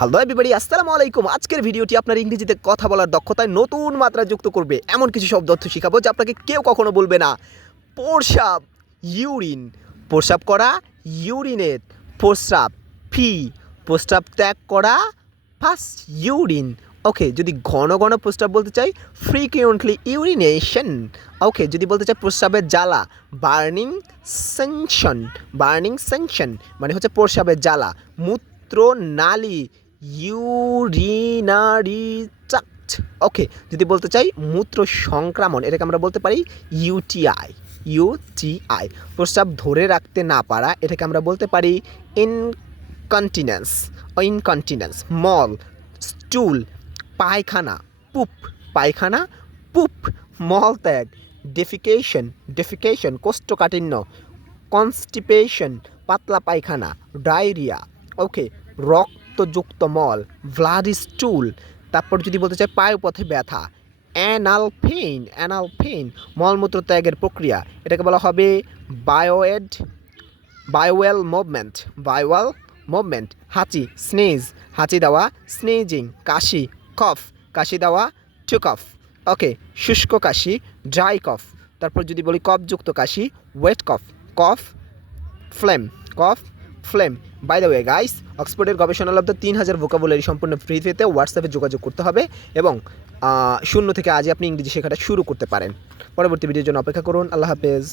Hello everybody আসসালামু আলাইকুম। আজকের ভিডিওটি আপনার ইংরেজিতে কথা বলার দক্ষতায় নতুন মাত্রা যুক্ত করবে। এমন কিছু শব্দ অর্থ শেখাবো যা আপনাকে কেউ কখনো বলবে না। প্রসাব ইউরিন। প্রসাব করা ইউরিনেট প্রস্রাব ফি প্রস্রাব ত্যাগ করা ফার্স্ট ইউরিন। ওকে যদি ঘন ঘন প্রস্রাব বলতে চাই ফ্রিকুয়েন্টলি ইউরিনেশন ওকে যদি বলতে চাই প্রস্রাবের জ্বালা বার্নিং সেনশন বার্নিং সেনশন মানে হচ্ছে প্রস্রাবের জ্বালা। মূত্র নালী ইউরিনারি ট্রাক্ট ওকে, যদি বলতে চাই, মূত্র সংক্রমণ, এটাকে আমরা বলতে পারি ইউটিআই ইউটিআই। প্রস্রাব ধরে রাখতে না পারা, এটাকে আমরা বলতে পারি ইনকন্টিনেন্স ইনকন্টিনেন্স, মল, স্টুল, পায়খানা, পুপ পায়খানা, পুপ মলত্যাগ ডেফিকেশন ডেফিকেশন কোষ্ঠকাঠিন্য কনস্টিপেশন পাতলা পায়খানা, ডায়রিয়া। ওকে রক্তযুক্ত মল ব্লাড স্টুল তারপর যদি বলতে চাই পায়ুপথে ব্যথা অ্যানাল পেইন অ্যানাল পেইন মলমূত্র ত্যাগের প্রক্রিয়া, এটাকে বলা হবে বায়োয়েড বায়োয়েল মুভমেন্ট বায়োয়াল মুভমেন্ট, হাঁচি, স্নেজ, হাঁচি দেওয়া, স্নেজিং, কাশি, কফ, কাশি দেওয়া, টু কফ, ওকে, শুষ্ক কাশি, ড্রাই কফ, তারপর যদি বলি কফযুক্ত কাশি, wet cough cough, phlegm, cough phlegm. By the way guys অক্সফোর্ডের গবেষণালব্ধ তিন হাজার ভোকাবুলারি সম্পূর্ণ ফ্রি পেতে হোয়াটসঅ্যাপে যোগাযোগ করতে হবে এবং শূন্য থেকে আজ আপনি ইংরেজি শেখাটা শুরু করতে পারেন। পরবর্তী ভিডিওর জন্য অপেক্ষা করুন। আল্লাহ হাফেজ।